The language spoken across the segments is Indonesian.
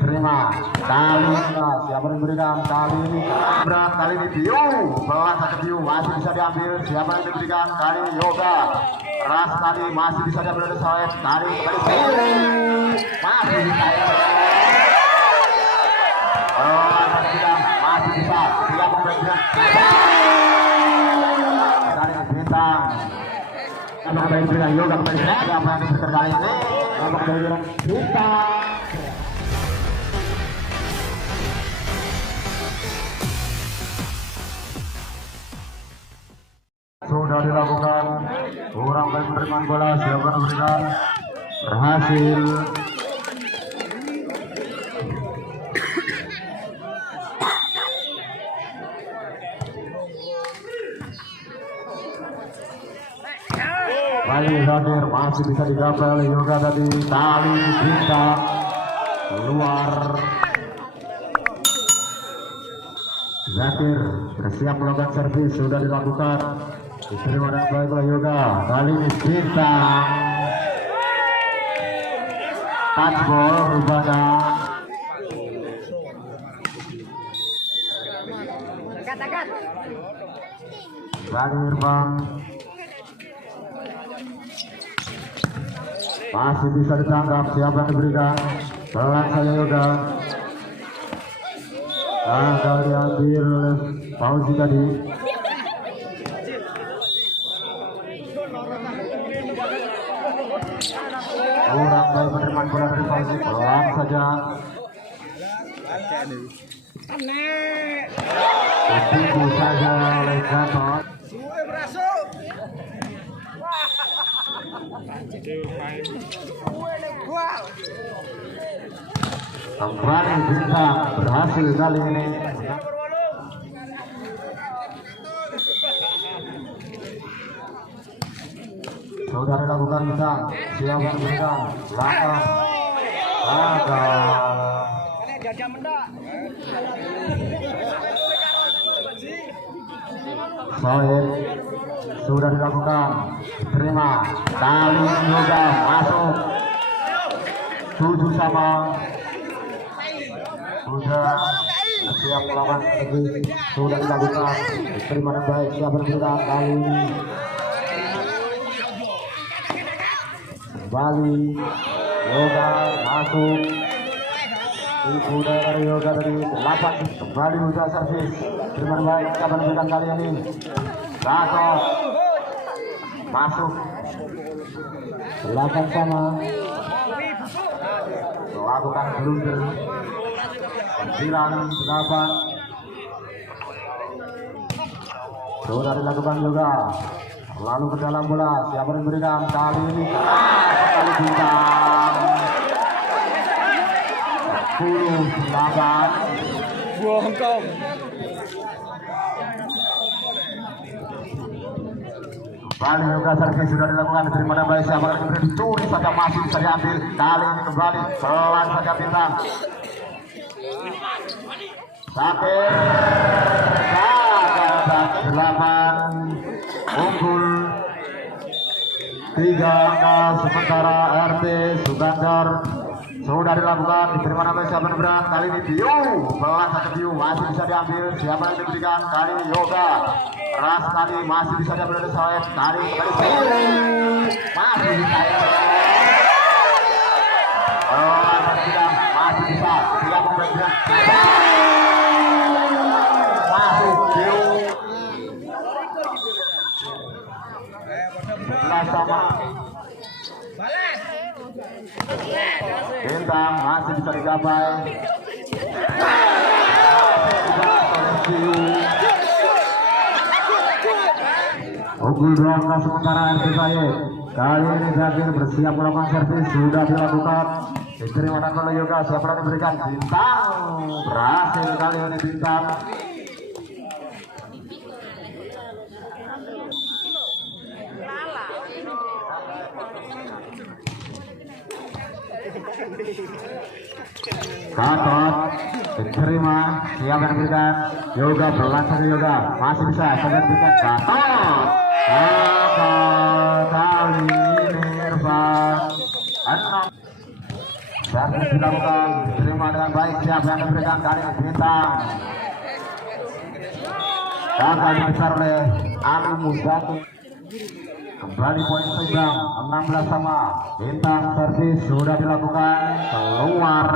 terima kali siapa yang diberikan kali ini berat kali ini Bio belah satu Bio masih bisa diambil siapa yang diberikan kali ini Yoga keras tadi masih bisa diambil dari Soet kali kembali masih bisa masih bisa siapa yang diberikan kali ini bintang apa yang diberikan Yoga kembali siapa yang diberikan kali ini apa yang diberikan bintang. Sudah dilakukan orang baik menerima bola siapa yang memberikan berhasil kali Zakir masih bisa digapai oleh Yoga tadi tali kita keluar Zakir bersiap melakukan servis sudah dilakukan diterima dengan baik oleh Yoga kali ini kita touchball rupanya Zakir bang masih bisa ditangkap siapa yang diberikan pelan saja Yoga gagal diambil oleh Fauzi tadi kurang baik penerimaan bola dari Fauzi pelan saja ditipu saja oleh Gatot kembali bintang berhasil kali ini saudara lakukan bintang siapa yang bintang langkah Soet sudah dilakukan diterima kali Yoga masuk 7 sama sudah siap melawan sudah dilakukan diterima dengan baik siapa yang sudah kali ini kembali Yoga masuk ibu dari Yoga dari 8 kembali usaha servis terima dengan baik siapa yang sudah kali ini Gatot masuk 8 sama melakukan blunder 9-8 sudah dilakukan juga lalu ke dalam bola siapa yang memberikan kali ini kali bintang 10-8 Hongkong kembali juga servis sudah dilakukan diterima dengan baik siapa yang memberikan dicuri saja masih bisa diambil kali ini kembali pelan saja bintang Zakir 8 unggul 3 sementara RT Sugandar sudah dilakukan diterima dengan siapa yang berat kali ini Bio pelan saja Bio masih bisa diambil siapa yang diberikan kali ini Yoga keras tadi masih bisa diambil dari Soet kali masih bisa masih bisa siapa yang diberikan masuk Bio sama bintang masih bisa digapai unggul 2 sementara RT Zayed kali ini Zakir bersiap melakukan servis sudah dilakukan diterima oleh Yoga siapa yang diberikan bintang berhasil kali ini bintang Gatot diterima siapa yang berikan Yoga berlangsung Yoga masih bisa siapa yang berikan Gatot kali ini Irfan servis dilakukan, diterima dengan baik. Siapa yang diberikan kali ini bintang gagal dibesar oleh Ali Muzaki. Kembali poin seimbang 16 sama. Bintang servis sudah dilakukan, keluar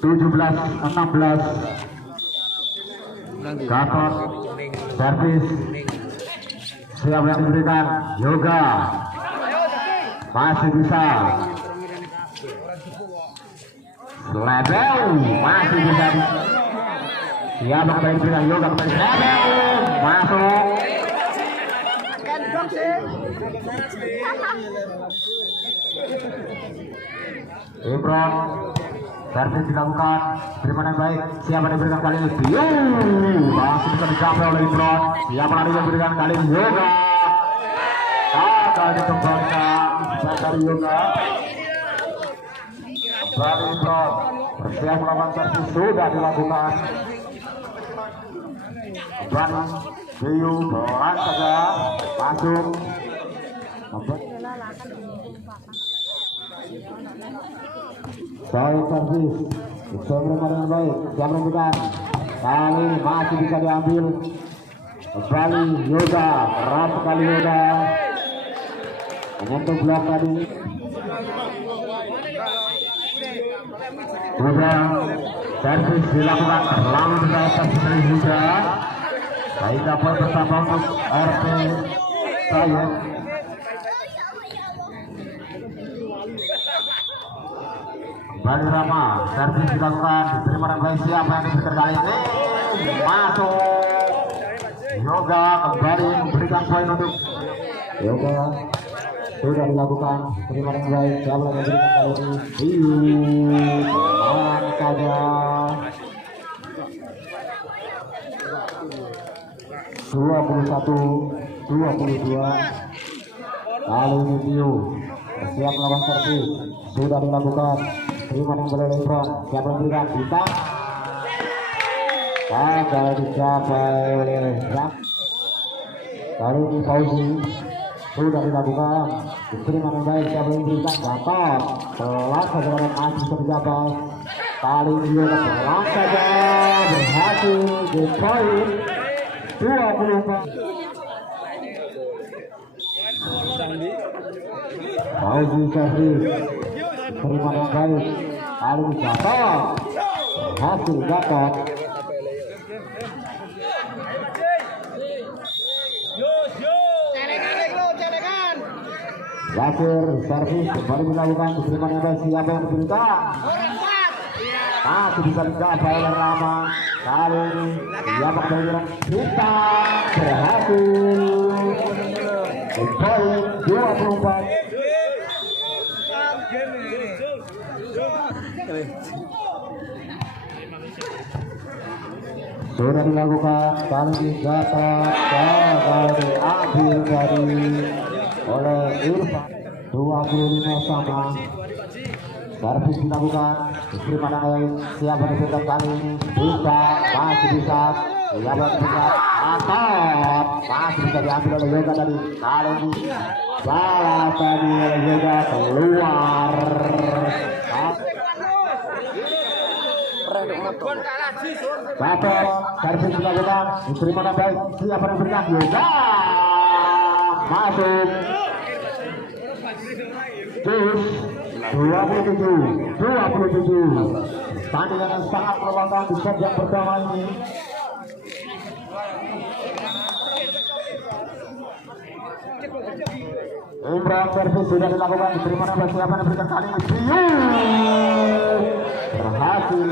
17-16. Gatot servis siap yang diberikan Yoga masih bisa Lebeu masih bisa siap yang diberikan Yoga kembali Lebeu masuk Ibron servis dilakukan, terima yang baik. Siapa yang diberikan kali ini? Masih bisa dicapai oleh Ibron. Siapa yang diberikan kali ini? Yoga. Gagal dikembalikan dari Yoga. Kembali Ibron. Bersiap melakukan servis sudah dilakukan. Kembali Biu pelan saja masuk. Saya servis bisa dengan baik. Siapa yang bukan kali masih bisa diambil kembali Yoga, keras sekali Yoga menyentuh blok tadi. Yoga servis dilakukan terlalu besar sekali juga. Baik dapat bersama untuk RP saya. Kembali Rama, servis dilakukan, diterima dengan baik. Siapa yang diberikan kali ini? Masuk Yoga kembali memberikan poin untuk Yoga. Sudah dilakukan, terima dengan baik. Siapa yang diberikan kali ini? Pelan saja 21-22. Kali ini Tio siap melawan servis sudah dilakukan. Terima yang boleh Lebron. Siapa yang berikan bintang? Gagal dicapai oleh Rak. Kali ini Fauzi sudah dilakukan. Terima yang baik. Siapa yang berikan? Gatot. Pelan saja dengan asli bisa dicapai. Kali ini juga pelan saja berhasil di poin 24. Fauzi servis. Terima yang baik. Kali ini Gatot berhasil Gatot. Gasir servis kembali dilakukan, diterima yang baik. Siapa yang diberikan? Masih bisa dicapai oleh Rama. Kali ini siapa yang diberikan? Kita berhasil poin 24. Sudah dilakukan, kali ini Gatot gagal diambil dari oleh Irfan. 25 sama. Servis dilakukan, diterima dengan baik. Siapa yang diberikan kali ini? Bisa, masih bisa. Siapa yang diberikan? Gatot masih bisa diambil oleh Yoga tadi. Kali ini salah tadi oleh Yoga keluar. Gatot servis dilakukan, diterima dengan baik. Siapa yang diberikan? Yoga masuk. 27. Tandingan yang sangat melelahkan di set yang pertama ini. Imran servis sudah dilakukan, diterima dengan baik. Siapa yang diberikan kali ini? Berhasil.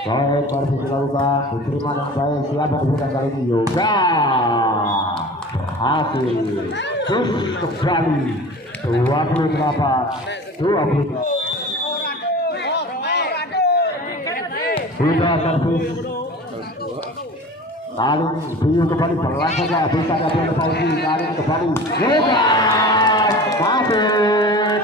Baik, servis dilakukan, diterima dengan baik. Siapa yang diberikan kali ini? Yoga berhasil. Terus kembali 28-28. Sudah servis. Kali ini Biu kembali pelan saja, bisa diambil oleh Fauzi. Kali ini kembali Yoga masuk.